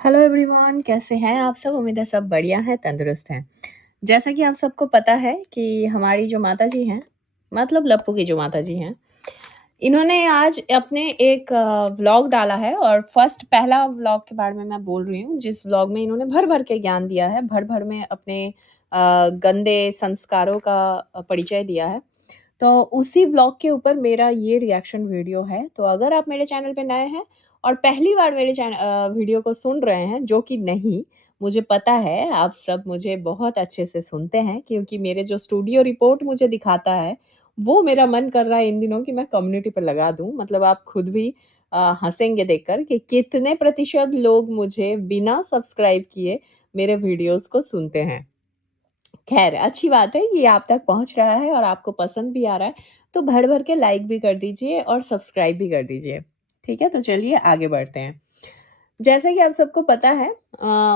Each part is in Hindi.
हेलो एवरीवन, कैसे हैं आप सब? उम्मीद है सब बढ़िया हैं, तंदुरुस्त हैं। जैसा कि आप सबको पता है कि हमारी जो माताजी हैं, मतलब लप्पू की जो माताजी हैं, इन्होंने आज अपने एक व्लॉग डाला है और पहला व्लॉग के बारे में मैं बोल रही हूँ, जिस व्लॉग में इन्होंने भर-भर के ज्ञान दिया है, भर-भर में अपने गंदे संस्कारों का परिचय दिया है। तो उसी व्लॉग के ऊपर मेरा ये रिएक्शन वीडियो है। तो अगर आप मेरे चैनल पे नए हैं और पहली बार मेरे वीडियो को सुन रहे हैं, जो कि नहीं, मुझे पता है आप सब मुझे बहुत अच्छे से सुनते हैं, क्योंकि मेरे जो स्टूडियो रिपोर्ट मुझे दिखाता है, वो मेरा मन कर रहा है इन दिनों कि मैं कम्युनिटी पे लगा दूँ। मतलब आप खुद भी हँसेंगे देखकर कि कितने प्रतिशत लोग मुझे बिना सब्सक्राइब किए मेरे वीडियोज़ को सुनते हैं। ख़ैर, अच्छी बात है, ये आप तक पहुँच रहा है और आपको पसंद भी आ रहा है, तो भर-भर के लाइक भी कर दीजिए और सब्सक्राइब भी कर दीजिए। ठीक है? तो चलिए आगे बढ़ते हैं। जैसा कि आप सबको पता है,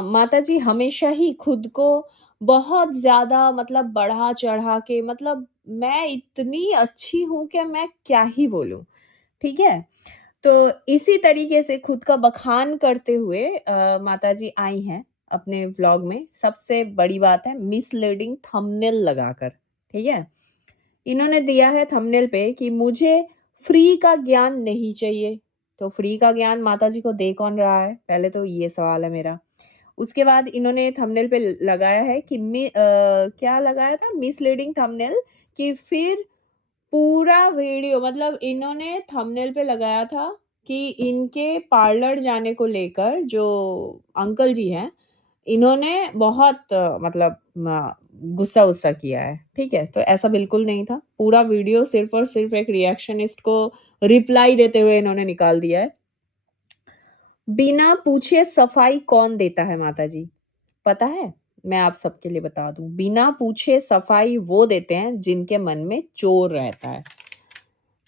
माताजी हमेशा ही खुद को बहुत ज़्यादा मतलब बढ़ा-चढ़ा के, मतलब मैं इतनी अच्छी हूँ कि मैं क्या ही बोलूँ, ठीक है? तो इसी तरीके से खुद का बखान करते हुए माताजी आई हैं अपने व्लॉग में। सबसे बड़ी बात है मिसलीडिंग थंबनेल लगाकर, ठीक है? इन्होंने दिया है थंबनेल पे कि मुझे फ्री का ज्ञान नहीं चाहिए। तो फ्री का ज्ञान माताजी को दे कौन रहा है? पहले तो ये सवाल है मेरा। उसके बाद इन्होंने थंबनेल पे लगाया है कि क्या लगाया था? मिसलीडिंग थंबनेल, कि फिर पूरा वीडियो, मतलब इन्होंने थंबनेल पे लगाया था कि इनके पार्लर जाने को लेकर जो अंकल जी हैं, इन्होंने बहुत मतलब गुस्सा-वुस्सा किया है, ठीक है? तो ऐसा बिल्कुल नहीं था। पूरा वीडियो सिर्फ़ और सिर्फ़ एक रिएक्शनिस्ट को रिप्लाई देते हुए इन्होंने निकाल दिया है। बिना पूछे सफाई कौन देता है माताजी? पता है? मैं आप सबके लिए बता दूँ, बिना पूछे सफाई वो देते हैं जिनके मन में चोर रहता है।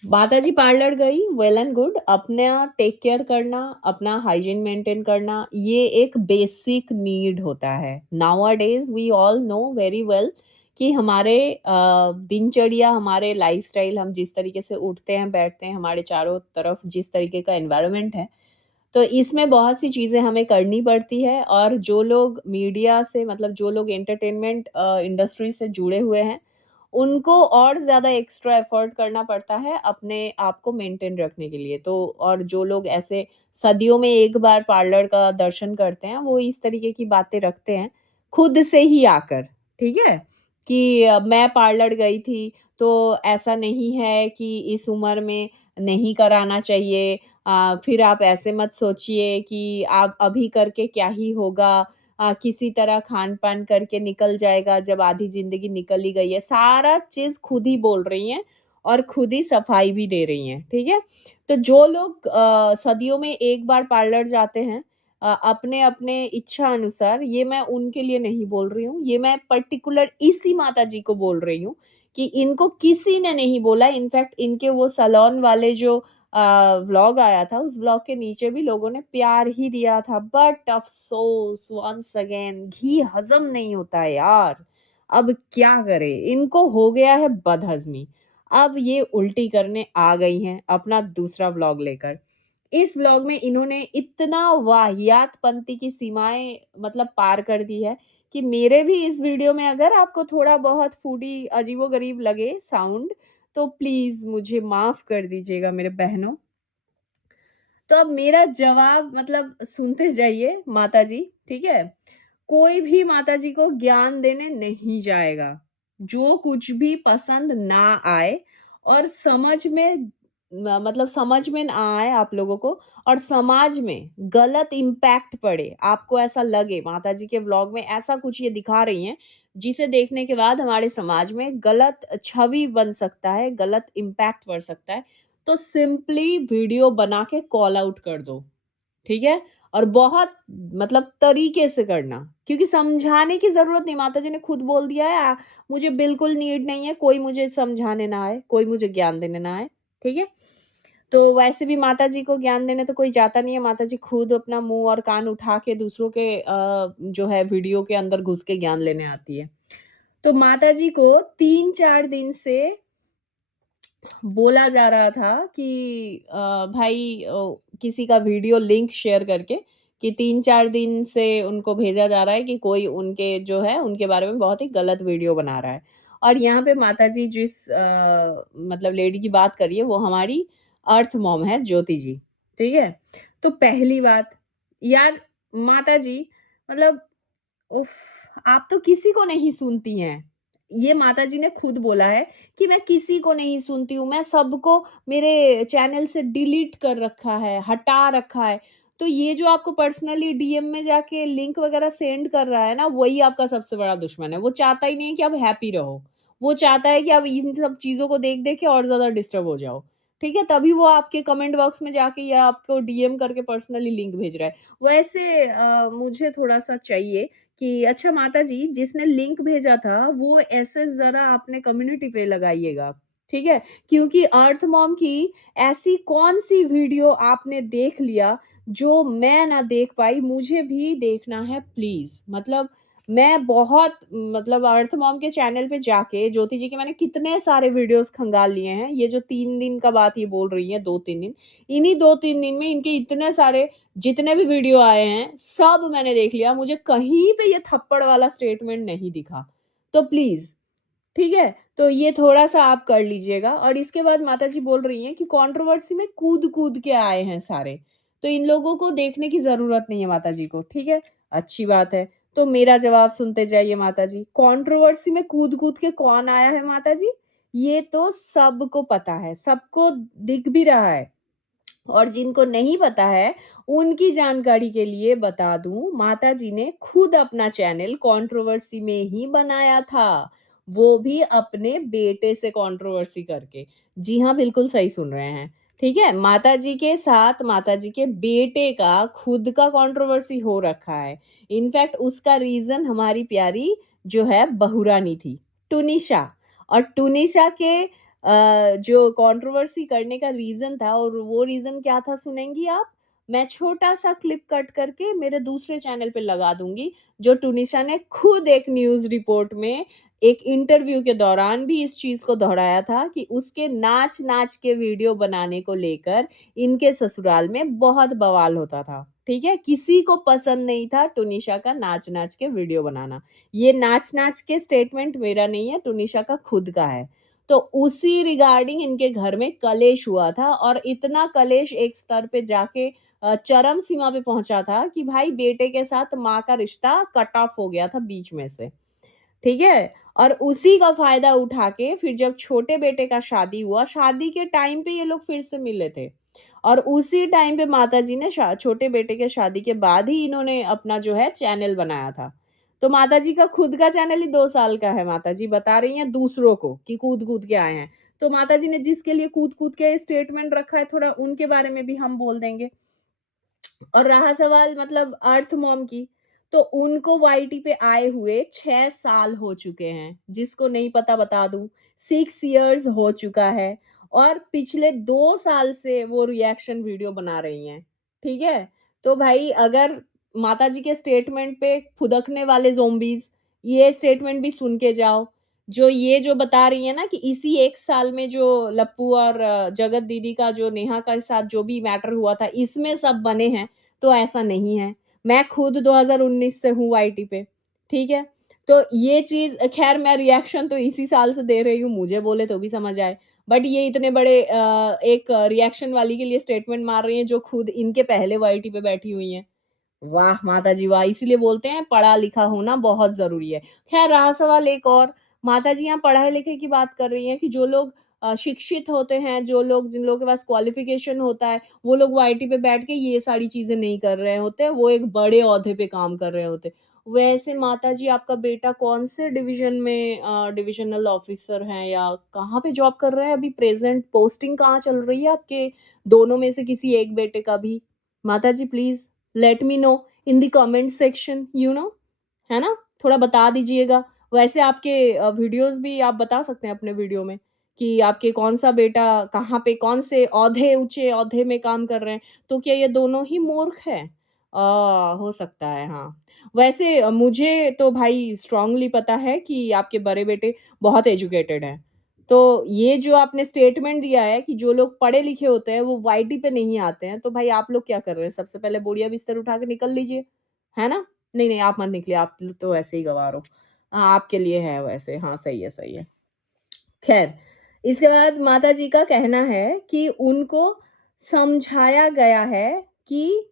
माताजी पार्लर गई, वेल एंड गुड। अपना टेक केयर करना, अपना हाइजीन मेंटेन करना, ये एक बेसिक नीड होता है। Nowadays we all know very well कि हमारे दिनचर्या, हमारे लाइफ़स्टाइल, हम जिस तरीके से उठते हैं, बैठते हैं, हमारे चारों तरफ जिस तरीके का एनवायरनमेंट है, तो इसमें बहुत सी चीज़ें हमें करनी पड़ती है। और जो लोग मीडिया से, मतलब जो लोग एंटरटेनमेंट इंडस्ट्री से जुड़े हुए हैं, उनको और ज़्यादा एक्स्ट्रा एफ़र्ट करना पड़ता है अपने आप को मेंटेन रखने के लिए। तो और जो लोग ऐसे सदियों में एक बार पार्लर का दर्शन करते हैं, वो इस तरीके की बातें रखते हैं, खुद से ही आकर, ठीक है? कि मैं पार्लर गई थी, तो ऐसा नहीं है कि इस उम्र में नहीं कराना चाहिए। फिर आप ऐसे मत सोचिए कि आप अभी करके क्या ही होगा, किसी तरह खान-पान करके निकल जाएगा जब आधी ज़िंदगी निकल ही गई है। सारा चीज़ खुद ही बोल रही हैं और खुद ही सफाई भी दे रही हैं, ठीक है? तो जो लोग सदियों में एक बार पार्लर जाते हैं, अपने-अपने इच्छा अनुसार, ये मैं उनके लिए नहीं बोल रही हूँ, ये मैं पर्टिकुलर इसी माताजी को बोल रही हूँ कि इनको किसी ने नहीं बोला। इनफैक्ट इनके वो सैलून वाले जो व्लॉग आया था, उस व्लॉग के नीचे भी लोगों ने प्यार ही दिया था, बट अफ़सोस वन्स अगेन घी हज़म नहीं होता है यार। अब क्या करें? इनको हो गया है बदहज़मी। अब ये उल्टी करने आ गई हैं अपना दूसरा व्लॉग लेकर। इस व्लॉग में इन्होंने इतना वाहियातपंती की सीमाएँ मतलब पार कर दी है कि मेरे भी इस वीडियो में अगर आपको थोड़ा बहुत फूडी अजीबो-गरीब लगे साउंड, तो प्लीज़ मुझे माफ़ कर दीजिएगा मेरे बहनों। तो अब मेरा जवाब, मतलब सुनते जाइए माताजी, ठीक है? कोई भी माताजी को ज्ञान देने नहीं जाएगा। जो कुछ भी पसंद ना आए और समझ में मतलब समझ में ना आए आप लोगों को, और समाज में गलत इम्पैक्ट पड़े, आपको ऐसा लगे माताजी के व्लॉग में ऐसा कुछ ये दिखा रही हैं, जिसे देखने के बाद हमारे समाज में गलत छवि बन सकता है, गलत इम्पैक्ट पड़ सकता है, तो सिंपली वीडियो बना के कॉल आउट कर दो, ठीक है? और बहुत मतलब तरीके से करना, क्योंकि समझाने की ज़रूरत नहीं, माताजी ने खुद बोल दिया है, मुझे बिल्कुल नीड नहीं है, कोई मुझे समझाने ना आए, कोई मुझे ज्ञान देने ना आए, ठीक है? तो वैसे भी माताजी को ज्ञान देने तो कोई जाता नहीं है, माताजी खुद अपना मुँह और कान उठा के दूसरों के जो है वीडियो के अंदर घुस के ज्ञान लेने आती है। तो माताजी को 3-4 दिन से बोला जा रहा था कि भाई किसी का वीडियो लिंक शेयर करके कि 3-4 दिन से उनको भेजा जा रहा है कि कोई उनके जो है, उनके बारे में बहुत ही गलत वीडियो बना रहा है। और यहाँ पे माताजी जिस मतलब लेडी की बात कर रही है, वो हमारी अर्थ मॉम है, ज्योति जी, ठीक है? तो पहली बात, यार माताजी मतलब उफ़! आप तो किसी को नहीं सुनती हैं। ये माताजी ने खुद बोला है कि मैं किसी को नहीं सुनती हूँ, मैं सबको मेरे चैनल से डिलीट कर रखा है, हटा रखा है। तो ये जो आपको पर्सनली डीएम में जाके लिंक वगैरह सेंड कर रहा है ना, वही आपका सबसे बड़ा दुश्मन है। वो चाहता ही नहीं है कि आप हैप्पी रहो। वो चाहता है कि आप इन सब चीज़ों को देख-देख के और ज़्यादा डिस्टर्ब हो जाओ। ठीक है? तभी वो आपके कमेंट बॉक्स में जाके या आपको डीएम करके पर्सनली लिंक भेज रहा है। वैसे मुझे थोड़ा-सा चाहिए कि अच्छा माताजी जिसने लिंक भेजा था वो ऐसे ज़रा अपने कम्युनिटी पे लगाइएगा, ठीक है? क्योंकि अर्थ मॉम की ऐसी कौन-सी वीडियो आपने देख लिया जो मैं ना देख पाई, मुझे भी देखना है प्लीज़। मतलब मैं बहुत मतलब अर्थ मॉम के चैनल पे जाके ज्योति जी के मैंने कितने सारे वीडियोज़ खंगाल लिए हैं। ये जो 3 दिन का बात ये बोल रही हैं 2-3 दिन, इन्हीं 2-3 दिन में इनके इतने सारे जितने भी वीडियो आए हैं, सब मैंने देख लिया, मुझे कहीं पे ये थप्पड़ वाला स्टेटमेंट नहीं दिखा। तो प्लीज़, ठीक है? तो ये थोड़ा-सा आप कर लीजिएगा और इसके बाद माताजी बोल रही हैं कि कंट्रोवर्सी में कूद-कूद के आए हैं सारे, तो इन लोगों को देखने की ज़रूरत नहीं है माताजी को, ठीक है? अच्छी बात है। तो मेरा जवाब सुनते जाइए माताजी, कंट्रोवर्सी में कूद-कूद के कौन आया है माताजी? ये तो सबको पता है, सबको दिख भी रहा है। और जिनको नहीं पता है, उनकी जानकारी के लिए बता दूँ, माताजी ने खुद अपना चैनल कंट्रोवर्सी में ही बनाया था। वो भी अपने बेटे से कंट्रोवर्सी करके। जी हाँ, बिल्कुल सही सुन रहे हैं। ठीक है? माताजी के साथ माताजी के बेटे का खुद का कंट्रोवर्सी हो रखा है। इनफैक्ट उसका रीज़न हमारी प्यारी जो है बहुरानी थी, टुनिशा। और टुनिशा के जो कंट्रोवर्सी करने का रीज़न था और वो रीज़न क्या था सुनेंगी आप? मैं छोटा-सा क्लिप कट करके मेरे दूसरे चैनल पे लगा दूँगी, जो टुनिशा ने खुद एक न्यूज़ रिपोर्ट में एक इंटरव्यू के दौरान भी इस चीज़ को दोहराया था कि उसके नाच-नाच के वीडियो बनाने को लेकर इनके ससुराल में बहुत बवाल होता था, ठीक है? किसी को पसंद नहीं था टुनिशा का नाच-नाच के वीडियो बनाना। ये नाच-नाच के स्टेटमेंट मेरा नहीं है, टुनिशा का खुद का है। तो उसी रिगार्डिंग इनके घर में कलेश हुआ था और इतना कलेश एक स्तर पे जाके चरम सीमा पे पहुँचा था कि भाई बेटे के साथ माँ का रिश्ता कट ऑफ हो गया था बीच में से, ठीक है? और उसी का फ़ायदा उठा के फिर जब छोटे बेटे का शादी हुआ, शादी के टाइम पे ये लोग फिर से मिले थे। और उसी टाइम पे माताजी ने छोटे बेटे के शादी के बाद ही इन्होंने अपना जो है चैनल बनाया था। तो माताजी का खुद का चैनल ही 2 साल का है, माताजी बता रही हैं दूसरों को कि कूद-कूद के आए हैं। तो माताजी ने जिसके लिए कूद-कूद के स्टेटमेंट रखा है, थोड़ा उनके बारे में भी हम बोल देंगे। और रहा सवाल मतलब अर्थ मॉम की, तो उनको वाईटी पे आए हुए 6 साल हो चुके हैं। जिसको नहीं पता बता दूँ, 6 इयर्स हो चुका है और पिछले 2 साल से वो रिएक्शन वीडियो बना रही हैं, ठीक है? तो भाई अगर माताजी के स्टेटमेंट पे फुदकने वाले ज़ॉम्बीज़, ये स्टेटमेंट भी सुन के जाओ। जो बता रही हैं ना कि इसी 1 साल में जो लप्पू और जगत दीदी का जो नेहा के साथ जो भी मैटर हुआ था, इसमें सब बने हैं। तो ऐसा नहीं है। मैं खुद 2019 से हूँ वाईटी पे, ठीक है? तो ये चीज़ ख़ैर मैं रिएक्शन तो इसी साल से दे रही हूँ, मुझे बोले तो भी समझ आए। बट ये इतने बड़े एक रिएक्शन वाली के लिए स्टेटमेंट मार रही हैं जो खुद इनके पहले वाईटी पे बैठी हुई हैं। वाह! माताजी वाह! इसीलिए बोलते हैं पढ़ा-लिखा होना बहुत ज़रूरी है। ख़ैर रहा सवाल एक और, माताजी यहाँ पढ़े-लिखे की बात कर रही हैं कि जो लोग शिक्षित होते हैं, जो लोग जिन लोगों के पास क्वालिफ़िकेशन होता है, वो लोग वाईटी पे बैठ के ये सारी चीज़ें नहीं कर रहे होते, वो एक बड़े ओहदे पे काम कर रहे होते। वैसे माताजी आपका बेटा कौन-से डिवीज़न में डिविज़नल ऑफ़िसर हैं या कहाँ पे जॉब कर रहे हैं अभी प्रेज़ेंट पोस्टिंग कहाँ चल रही है आपके दोनों में से किसी एक बेटे का भी? माताजी please let me know in the comment section है ना? थोड़ा बता दीजिएगा। वैसे आपके वीडियोज़ भी आप बता सकते हैं अपने वीडियो में कि आपके कौन-सा बेटा कहाँ पे कौन से ऊँचे ओहदे में काम कर रहे हैं। तो क्या ये दोनों ही मूर्ख हैं? हो सकता है, हाँ। वैसे मुझे तो भाई स्ट्रॉन्गली पता है कि आपके बड़े बेटे बहुत एजुकेटेड हैं। तो ये जो आपने स्टेटमेंट दिया है कि जो लोग पढ़े लिखे होते हैं वो वाईटी पे नहीं आते हैं, तो भाई आप लोग क्या कर रहे हैं? सबसे पहले बोरिया बिस्तर उठा के निकल लीजिए, है ना? नहीं, नहीं आप मत निकलिए, आप तो वैसे ही गँवार हो। हाँ, आपके लिए है वैसे, हाँ, सही है, सही है। खैर, इसके बाद माताजी का कहना है कि उनको समझाया गया है कि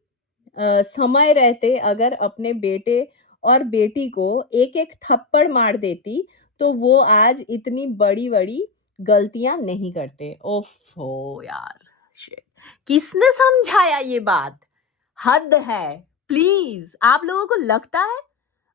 समय रहते अगर अपने बेटे और बेटी को एक-एक थप्पड़ मार देती, तो वो आज इतनी बड़ी-बड़ी गलतियाँ नहीं करते। ओफ़ो यार! शिट! किसने समझाया ये बात? हद है। प्लीज़, आप लोगों को लगता है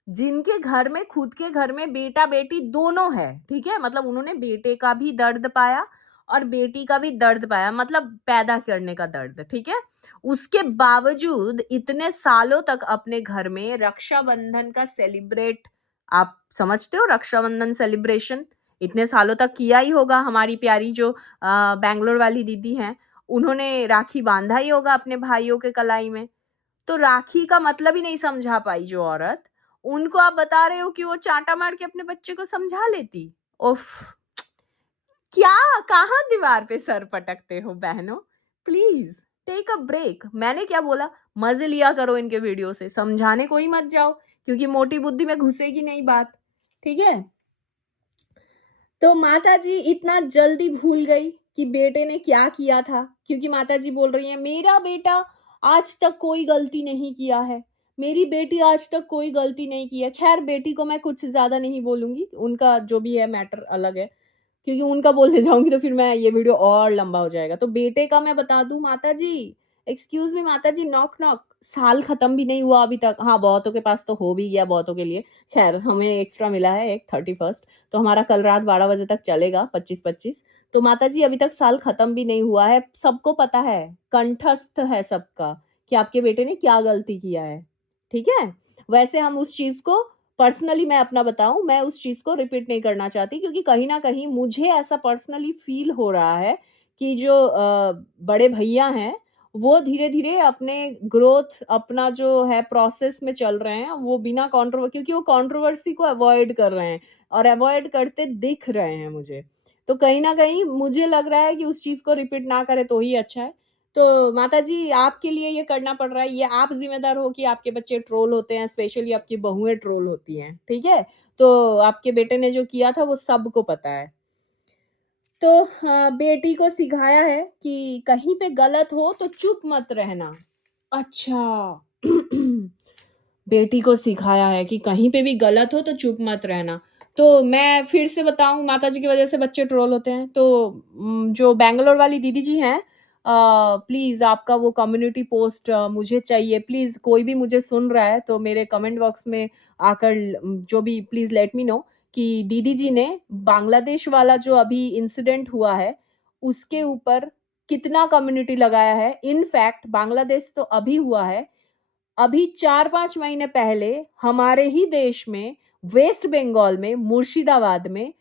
जिनके घर में खुद के घर में बेटा-बेटी दोनों है, ठीक है? मतलब उन्होंने बेटे का भी दर्द पाया और बेटी का भी दर्द पाया, मतलब पैदा करने का दर्द, ठीक है? उसके बावजूद इतने सालों तक अपने घर में रक्षाबंधन का सेलिब्रेट, आप समझते हो रक्षाबंधन सेलिब्रेशन? इतने सालों तक किया ही होगा। हमारी प्यारी जो बैंगलोर वाली दीदी हैं, उन्होंने राखी बाँधा ही होगा अपने भाइयों के कलाई में। तो राखी का मतलब ही नहीं समझा पाई जो औरत, उनको आप बता रहे हो कि वो चाँटा मार के अपने बच्चे को समझा लेती। उफ़! क्या कहाँ दीवार पे सर पटकते हो बहनों? Please take a break. मैंने क्या बोला? मज़े लिया करो इनके वीडियो से, समझाने को ही मत जाओ, क्योंकि मोटी बुद्धि में घुसेगी नहीं बात, ठीक है? तो माताजी इतना जल्दी भूल गई कि बेटे ने क्या किया था, क्योंकि माताजी बोल रही हैं मेरा बेटा आज तक कोई गलती नहीं किया है, मेरी बेटी आज तक कोई गलती नहीं की है। खैर बेटी को मैं कुछ ज्यादा नहीं बोलूंगी, उनका जो भी है मैटर अलग है, क्योंकि उनका बोलने जाऊंगी तो फिर मैं ये वीडियो और लंबा हो जाएगा। तो बेटे का मैं बता दूं, माताजी एक्सक्यूज मी माताजी, नॉक नॉक, साल खत्म भी नहीं हुआ अभी तक। हाँ, बहुतों के पास तो हो भी गया, बहुतों के लिए। खैर हमें एक्स्ट्रा मिला है एक 31st, तो हमारा कल रात 12 बजे तक चलेगा, 25-25। तो माताजी अभी तक साल खत्म भी नहीं हुआ है, सबको पता है, कंठस्थ है सबका कि आपके बेटे ने क्या गलती किया है, ठीक है? वैसे हम उस चीज को पर्सनली, मैं अपना बताऊं, मैं उस चीज को रिपीट नहीं करना चाहती, क्योंकि कहीं ना कहीं मुझे ऐसा पर्सनली फील हो रहा है कि जो बड़े भैया हैं वो धीरे धीरे अपने ग्रोथ, अपना जो है प्रोसेस में चल रहे हैं, वो बिना कॉन्ट्रोवर, क्योंकि वो कॉन्ट्रोवर्सी को अवॉइड कर रहे हैं और अवॉइड करते दिख रहे हैं मुझे। तो कहीं ना कहीं मुझे लग रहा है कि उस चीज को रिपीट ना करे तो ही अच्छा है। तो माताजी आपके लिए ये करना पड़ रहा है, ये आप जिम्मेदार हो कि आपके बच्चे ट्रोल होते हैं, स्पेशली आपकी बहुएं ट्रोल होती हैं, ठीक है? तो आपके बेटे ने जो किया था वो सबको पता है। तो बेटी को सिखाया है कि कहीं पे गलत हो तो चुप मत रहना। अच्छा। बेटी को सिखाया है कि कहीं पे भी गलत हो तो चुप मत रहना। तो मैं फिर से बताऊं, माताजी की वजह से बच्चे ट्रोल होते हैं। तो जो बैंगलोर वाली दीदी जी हैं, प्लीज आपका वो कम्युनिटी पोस्ट मुझे चाहिए। प्लीज कोई भी मुझे सुन रहा है तो मेरे कमेंट बॉक्स में आकर जो भी, प्लीज लेट मी नो कि दीदी जी ने बांग्लादेश वाला जो अभी इंसिडेंट हुआ है उसके ऊपर कितना कम्युनिटी लगाया है। इनफैक्ट बांग्लादेश तो अभी हुआ है, अभी 4-5 महीने पहले हमारे ही देश में, वेस्ट बंगाल में, मुर्शिदाबाद में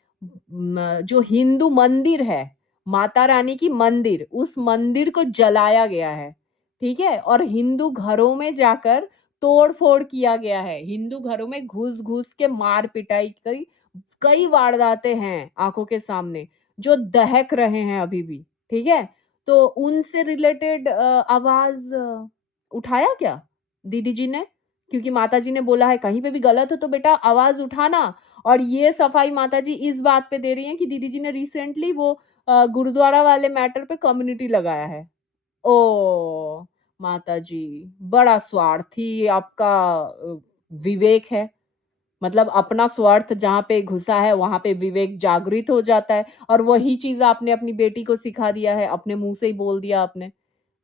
जो हिंदू मंदिर है, माता रानी की मंदिर, उस मंदिर को जलाया गया है, ठीक है? और हिंदू घरों में जाकर तोड़ फोड़ किया गया है, हिंदू घरों में घुस घुस के मार पिटाई कई, कई वारदातें हैं आंखों के सामने जो दहक रहे हैं अभी भी, ठीक है? तो उनसे रिलेटेड आवाज उठाया क्या दीदी जी ने? क्योंकि माताजी ने बोला है कहीं पे भी गलत हो तो बेटा आवाज उठाना। और ये सफाई माताजी इस बात पे दे रही हैं कि दीदी जी ने रिसेंटली वो गुरुद्वारा वाले मैटर पे कम्युनिटी लगाया है। ओ माताजी, बड़ा स्वार्थी आपका विवेक है। मतलब अपना स्वार्थ जहाँ पे घुसा है वहां पे विवेक जागृत हो जाता है, और वही चीज आपने अपनी बेटी को सिखा दिया है, अपने मुंह से ही बोल दिया आपने।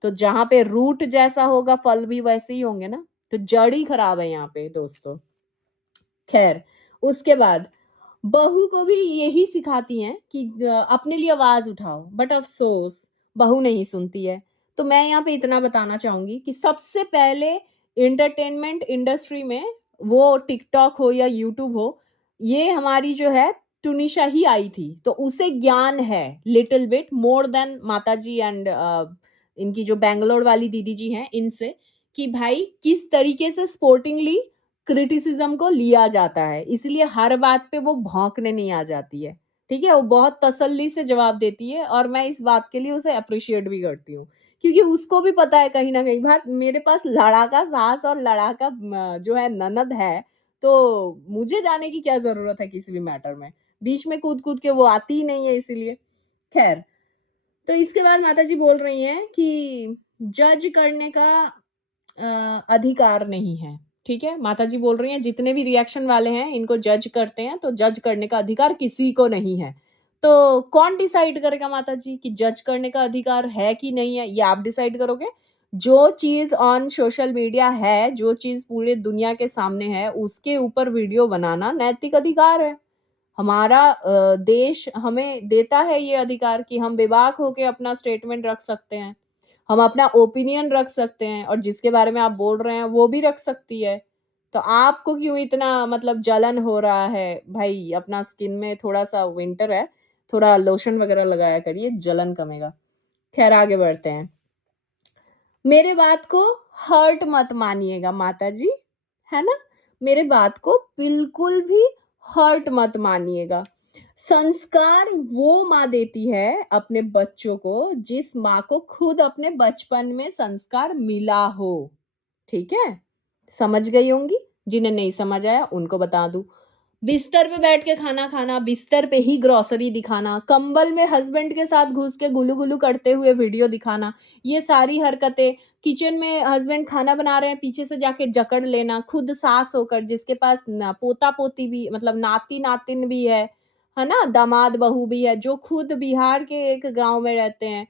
तो जहाँ पे रूट जैसा होगा फल भी वैसे ही होंगे ना, तो जड़ ही खराब है यहाँ पे दोस्तों। खैर, उसके बाद बहू को भी यही सिखाती हैं कि अपने लिए आवाज उठाओ, बट अफसोस बहू नहीं सुनती है। तो मैं यहाँ पे इतना बताना चाहूंगी कि सबसे पहले एंटरटेनमेंट इंडस्ट्री में, वो टिकटॉक हो या यूट्यूब हो, ये हमारी जो है टुनिशा ही आई थी, तो उसे ज्ञान है लिटिल बिट मोर देन माताजी एंड इनकी जो बैंगलोर वाली दीदी जी हैं इनसे, कि भाई किस तरीके से स्पोर्टिंगली क्रिटिसिज्म को लिया जाता है, इसलिए हर बात पे वो भौंकने नहीं आ जाती है, ठीक है? वो बहुत तसल्ली से जवाब देती है और मैं इस बात के लिए उसे एप्रिशिएट भी करती हूँ। क्योंकि उसको भी पता है कहीं न कहीं भाई मेरे पास लड़ाका सास और लड़ाका जो है ननद है, तो मुझे जाने की क्या ज़रूरत है किसी भी मैटर में। बीच में कूद-कूद के वो आती ही नहीं है इसीलिए। ख़ैर, तो इसके बाद माताजी बोल रही हैं कि जज करने का अधिकार नहीं है, ठीक है? माताजी बोल रही हैं जितने भी रिएक्शन वाले हैं इनको जज करते हैं, तो जज करने का अधिकार किसी को नहीं है। तो कौन डिसाइड करेगा माताजी कि जज करने का अधिकार है कि नहीं है? ये आप डिसाइड करोगे? जो चीज़ ऑन सोशल मीडिया है, जो चीज़ पूरे दुनिया के सामने है, उसके ऊपर वीडियो बनाना नैतिक अधिकार है। हमारा देश हमें देता है ये अधिकार कि हम बेबाक होके अपना स्टेटमेंट रख सकते हैं। हम अपना ओपिनियन रख सकते हैं और जिसके बारे में आप बोल रहे हैं वो भी रख सकती है। तो आपको क्यों इतना मतलब जलन हो रहा है? भाई अपना स्किन में थोड़ा-सा विंटर है, थोड़ा लोशन वगैरह लगाया करिए, जलन कमेगा। खैर आगे बढ़ते हैं। मेरे बात को हर्ट मत मानिएगा माताजी, है ना? मेरे बात को बिल्कुल भी हर्ट मत मानिएगा। संस्कार वो माँ देती है अपने बच्चों को जिस माँ को खुद अपने बचपन में संस्कार मिला हो, ठीक है? समझ गई होंगी? जिन्हें नहीं समझ आया उनको बता दूँ। बिस्तर पे बैठ के खाना खाना, बिस्तर पे ही ग्रोसरी दिखाना, कंबल में हस्बैंड के साथ घुस के गुलू-गुलू करते हुए वीडियो दिखाना, ये सारी हरकतें, किचन में हस्बैंड खाना बना रहे हैं, पीछे से जाके जकड़ लेना, खुद सास होकर जिसके पास न पोता-पोती भी मतलब नाती-नातिन भी है ना? दामाद-बहू भी है, जो खुद बिहार के एक गाँव में रहते हैं,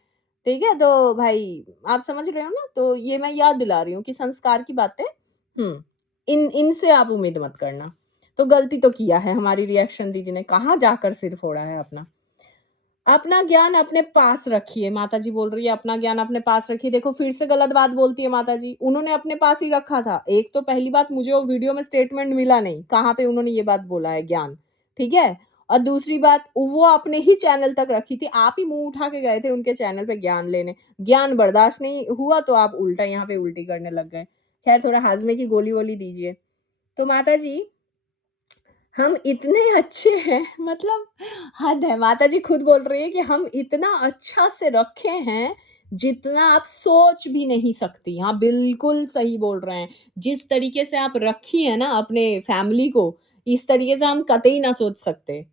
ठीक है? तो भाई आप समझ रहे हो ना? तो ये मैं याद दिला रही हूँ कि संस्कार की बातें इनसे आप उम्मीद मत करना। तो गलती तो किया है हमारी रिएक्शन दीदी ने, कहाँ जाकर सिर फोड़ा है अपना। अपना ज्ञान अपने पास रखिए, माताजी बोल रही है अपना ज्ञान अपने पास रखिए। देखो फिर से गलत बात बोलती है माताजी, उन्होंने अपने पास ही रखा था। एक तो पहली बात मुझे वो वीडियो में स्टेटमेंट मिला नहीं, कहाँ पे उन्होंने ये बात बोला है ज्ञान, ठीक है? और दूसरी बात वो अपने ही चैनल तक रखी थी, आप ही मुँह उठा के गए थे उनके चैनल पे ज्ञान लेने। ज्ञान बर्दाश्त नहीं हुआ तो आप उल्टा यहाँ पे उल्टी करने लग गए। खैर थोड़ा हाज़मे की गोली-वोली दीजिए। तो माताजी हम इतने अच्छे हैं मतलब हद है। माताजी खुद बोल रही है कि हम इतना अच्छा से रखे हैं, जितना आप सोच भी नहीं सकती। हाँ, बिल्कुल सही बोल रहे हैं। जिस तरीके से आप रखी हैं ना अपने फैमिली को, इस तरीके से हम कतई ना सोच सकते।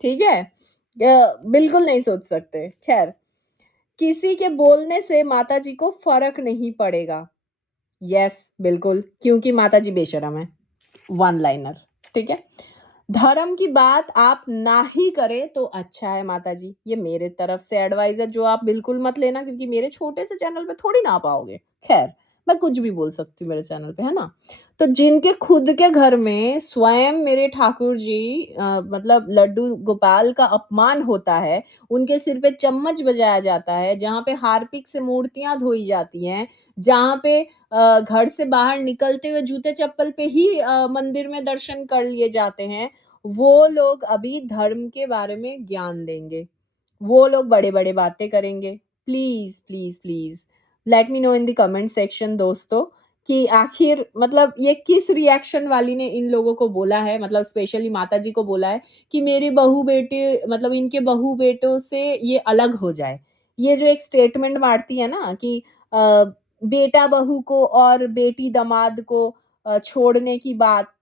ठीक है? बिल्कुल नहीं सोच सकते। ख़ैर, किसी के बोलने से माताजी को फ़र्क नहीं पड़ेगा। यस, बिल्कुल, क्योंकि माताजी बेशर्म हैं। वन लाइनर, ठीक है? धर्म की बात आप ना ही करें तो अच्छा है माताजी। ये मेरे तरफ से एडवाइस है जो आप बिल्कुल मत लेना क्योंकि मेरे छोटे से चैनल पे थोड़ी ना आ पाओगे। ख़ैर, मैं कुछ भी बोल सकती हूँ मेरे चैनल पे, है ना? तो जिनके खुद के घर में स्वयं मेरे ठाकुर जी मतलब लड्डू गोपाल का अपमान होता है, उनके सिर पे चम्मच बजाया जाता है, जहाँ पे हार्पिक से मूर्तियाँ धोई जाती हैं, जहाँ पे घर से बाहर निकलते हुए जूते-चप्पल पे ही मंदिर में दर्शन कर लिए जाते हैं, वो लोग अभी धर्म के बारे में ज्ञान देंगे। वो लोग बड़े-बड़े बातें करेंगे। Please, please, please let me know in the comment section दोस्तों कि आखिर मतलब ये किस रिएक्शन वाली ने इन लोगों को बोला है मतलब स्पेशली माताजी को बोला है कि मेरे बहू-बेटे मतलब इनके बहू-बेटों से ये अलग हो जाए। ये जो एक स्टेटमेंट मारती है ना कि अ, बेटा बहू को और बेटी दामाद को छोड़ने की बात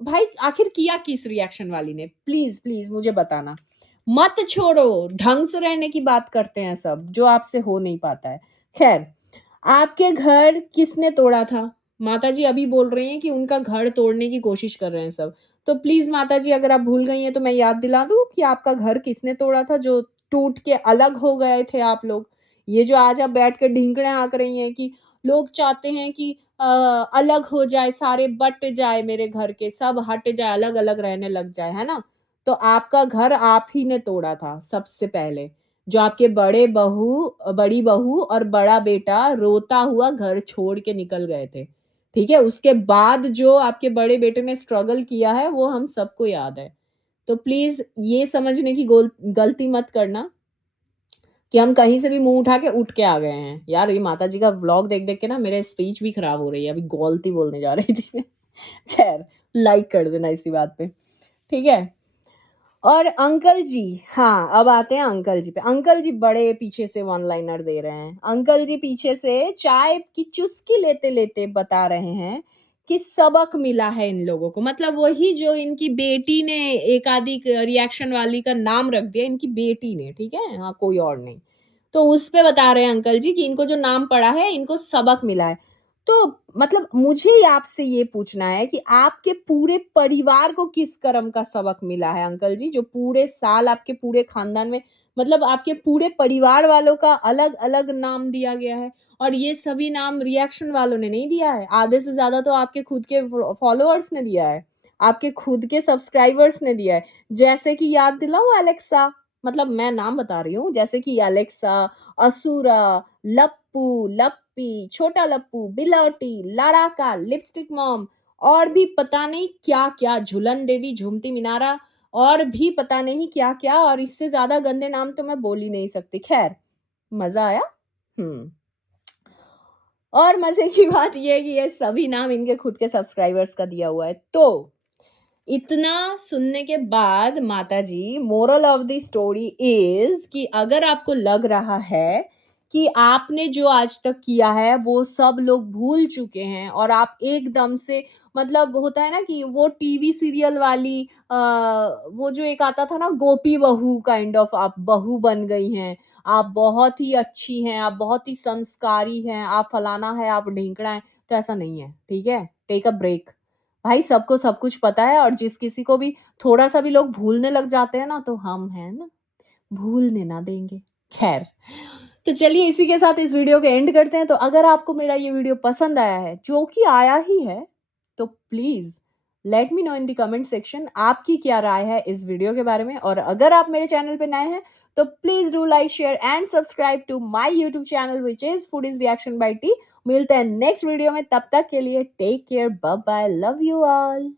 भाई आखिर किया किस रिएक्शन वाली ने? प्लीज़, प्लीज़ मुझे बताना। मत छोड़ो, ढंग से रहने की बात करते हैं सब, जो आपसे हो नहीं पाता है। ख़ैर, आपके घर किसने तोड़ा था? माताजी अभी बोल रही हैं कि उनका घर तोड़ने की कोशिश कर रहे हैं सब। तो प्लीज़ माताजी अगर आप भूल गई हैं तो मैं याद दिला दूँ कि आपका घर किसने तोड़ा था जो टूट के अलग हो गए थे आप लोग? ये जो आज आप बैठ के ढिंकड़े हाँक रही हैं कि लोग चाहते हैं कि अलग हो जाए, सारे बँट जाए मेरे घर के, सब हट जाए, अलग-अलग रहने लग जाए, है ना? तो आपका घर आप ही ने तोड़ा था सबसे पहले। जो आपके बड़ी बहू और बड़ा बेटा रोता हुआ घर छोड़ के निकल गए थे, ठीक है? उसके बाद जो आपके बड़े बेटे ने स्ट्रगल किया है, वो हम सबको याद है। तो प्लीज़ ये समझने की गलती मत करना कि हम कहीं से भी मुँह उठा के उठ के आ गए हैं। यार ये माताजी का व्लॉग देख-देख के ना मेरे स्पीच भी खराब हो रही है। अभी गलती बोलने जा रही थी मैं। खैर लाइक कर देना इसी बात पे, ठीक है? और अंकल जी, हाँ, अब आते हैं अंकल जी पे। अंकल जी बड़े पीछे से वन लाइनर दे रहे हैं। अंकल जी पीछे से चाय की चुस्की लेते-लेते बता रहे हैं कि सबक मिला है इन लोगों को। मतलब वही जो इनकी बेटी ने एक आधी रिएक्शन वाली का नाम रख दिया, इनकी बेटी ने, ठीक है? हाँ, कोई और नहीं। तो उस पे बता रहे हैं अंकल जी कि इनको जो नाम पड़ा है, इनको सबक मिला है। तो मतलब मुझे आपसे ये पूछना है कि आपके पूरे परिवार को किस कर्म का सबक मिला है अंकल जी? जो पूरे साल आपके पूरे खानदान में मतलब आपके पूरे परिवार वालों का अलग-अलग नाम दिया गया है और ये सभी नाम रिएक्शन वालों ने नहीं दिया है। आधे से ज़्यादा तो आपके खुद के फॉलोअर्स ने दिया है, आपके खुद के सब्सक्राइबर्स ने दिया है। जैसे कि याद दिलाऊँ एलेक्सा, मतलब मैं नाम बता रही हूँ, जैसे कि एलेक्सा, असुरा, लप्पू, लप्पी, छोटा लप्पू, बिलौटी, लड़ाका, लिपस्टिक मॉम और भी पता नहीं क्या-क्या, झूलन देवी, झूमती मिनारा और भी पता नहीं क्या-क्या और इससे ज़्यादा गंदे नाम तो मैं बोल ही नहीं सकती। ख़ैर, मज़ा आया? हुँ। और मज़े की बात ये है कि ये सभी नाम इनके खुद के सब्सक्राइबर्स का दिया हुआ है। तो इतना सुनने के बाद माताजी moral of the story is कि अगर आपको लग रहा है कि आपने जो आज तक किया है वो सब लोग भूल चुके हैं और आप एकदम से मतलब होता है ना कि वो टीवी सीरियल वाली वो जो एक आता था ना गोपी बहू काइंड ऑफ आप बहू बन गई हैं, आप बहुत ही अच्छी हैं, आप बहुत ही संस्कारी हैं, आप फलाना है, आप ढिंकड़ा है, तो ऐसा नहीं है, ठीक है? Take a break. भाई सबको सब कुछ पता है और जिस किसी को भी थोड़ा-सा भी लोग भूलने लग जाते हैं ना, तो हम हैं ना, भूलने ना देंगे। ख़ैर, तो चलिए इसी के साथ इस वीडियो को एंड करते हैं। तो अगर आपको मेरा ये वीडियो पसंद आया है, जो कि आया ही है, तो please let me know in the comment section आपकी क्या राय है इस वीडियो के बारे में और अगर आप मेरे चैनल पे नए हैं, तो please do like, share and subscribe to my YouTube channel which is foodies reaction by T. मिलते हैं नेक्स्ट वीडियो में, तब तक के लिए take care, bye bye, love you all.